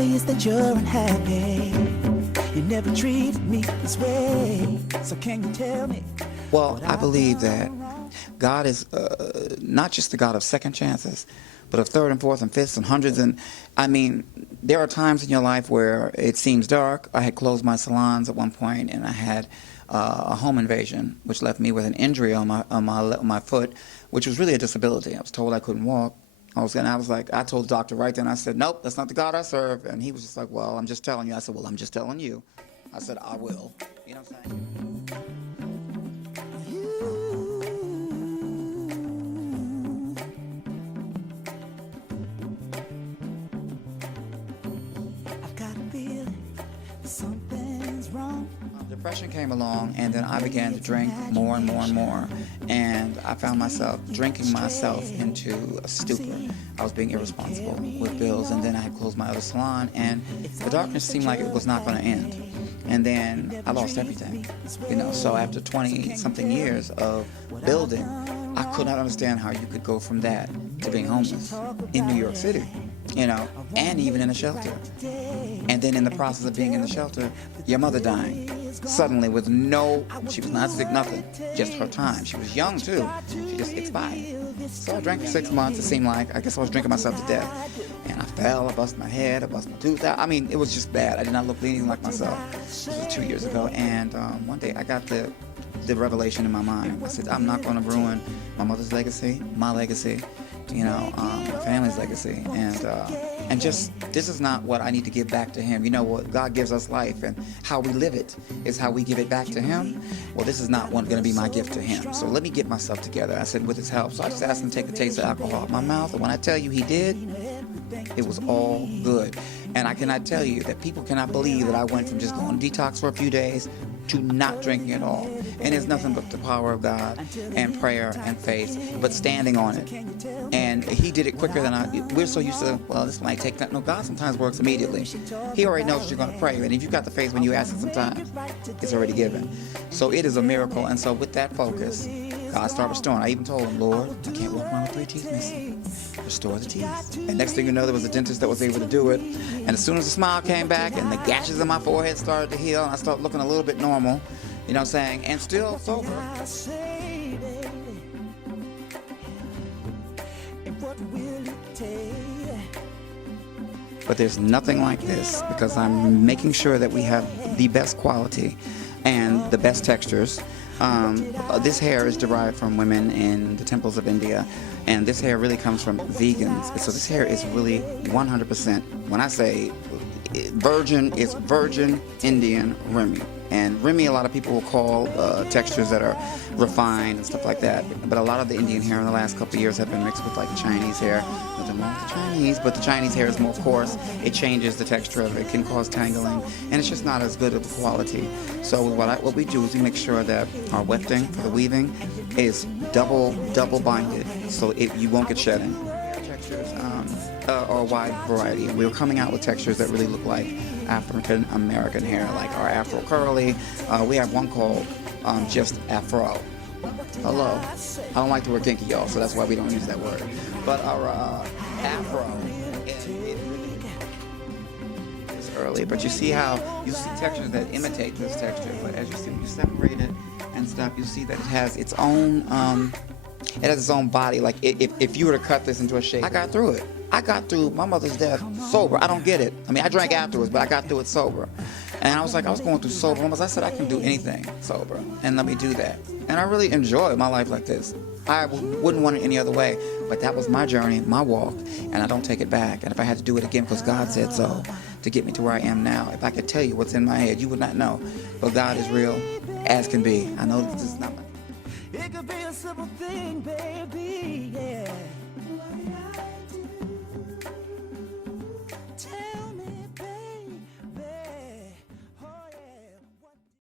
probably is that you're unhappy. You never treated me this way. So can you tell me? Well, I believe that God is not just the God of second chances, but of third and fourth and fifths and hundreds. And I mean, there are times in your life where it seems dark. I had closed my salons at one point, and I had a home invasion, which left me with an injury on my foot, which was really a disability. I was told I couldn't walk. I told the doctor right then, I said, nope, that's not the God I serve. And he was just like, well, I'm just telling you. I said, well, I'm just telling you. I said, I will. You know what I'm saying? Something's wrong. Depression came along, and then I began to drink more and more and more, and I found myself drinking myself into a stupor. I was being irresponsible with bills, and then I had closed my other salon, and the darkness seemed like it was not going to end. And then I lost everything, so after 20-something years of building, I could not understand how you could go from that to being homeless in New York City, and even in a shelter. And then in the process of being in the shelter, your mother dying. Suddenly she was not sick, nothing, just her time. She was young too, she just expired. So I drank for 6 months, it seemed like. I guess I was drinking myself to death. And I fell, I busted my head, I busted my tooth out. I mean, it was just bad. I did not look anything like myself. This was 2 years ago, and one day I got the revelation in my mind. I said, I'm not going to ruin my mother's legacy, my legacy, my family's legacy, and just, this is not what I need to give back to him. What God gives us life, and how we live it is how we give it back to him. Well, this is not going to be my gift to him, so let me get myself together. I said, with his help. So I just asked him to take a taste of alcohol out my mouth, and when I tell you he did, it was all good. And I cannot tell you that people cannot believe that I went from just going to detox for a few days to not drinking at all. And it's nothing but the power of God and prayer and faith, but standing on it. And he did it quicker than we're so used to, well, this might take time. No, God sometimes works immediately. He already knows you're going to pray. And if you've got the faith when you ask it sometimes, it's already given. So it is a miracle. And so with that focus, God started restoring. I even told him, Lord, I can't walk around with 3 teeth missing. Restore the teeth. And next thing you know, there was a dentist that was able to do it. And as soon as the smile came back and the gashes in my forehead started to heal, and I started looking a little bit normal, you know what I'm saying, and still sober. But there's nothing like this, because I'm making sure that we have the best quality and the best textures. This hair is derived from women in the temples of India, and this hair really comes from vegans. So this hair is really 100%, when I say virgin, it's virgin Indian Remy. And Remy, a lot of people will call textures that are refined and stuff like that. But a lot of the Indian hair in the last couple of years have been mixed with like the Chinese hair. Nothing wrong with the Chinese, but the Chinese hair is more coarse. It changes the texture of it. It can cause tangling, and it's just not as good of a quality. So what we do is we make sure that our wefting for the weaving is double binded, so you won't get shedding. Textures are a wide variety. We're coming out with textures that really look like African American hair, like our Afro curly. We have one called just Afro. Hello. I don't like the word kinky, y'all, so that's why we don't use that word. But our Afro, it really is early. But you see how you see textures that imitate this texture. But as you see, when you separate it and stuff, you see that it has its own. It has its own body. Like if you were to cut this into a shape, I got through it. I got through my mother's death sober. I don't get it. I mean, I drank afterwards, but I got through it sober. And I was going through sober moments. I said, I can do anything sober, and let me do that. And I really enjoy my life like this. I wouldn't want it any other way, but that was my journey, my walk, and I don't take it back. And if I had to do it again because God said so, to get me to where I am now, if I could tell you what's in my head, you would not know. But God is real as can be. I know this is not my... It could be a simple thing, babe.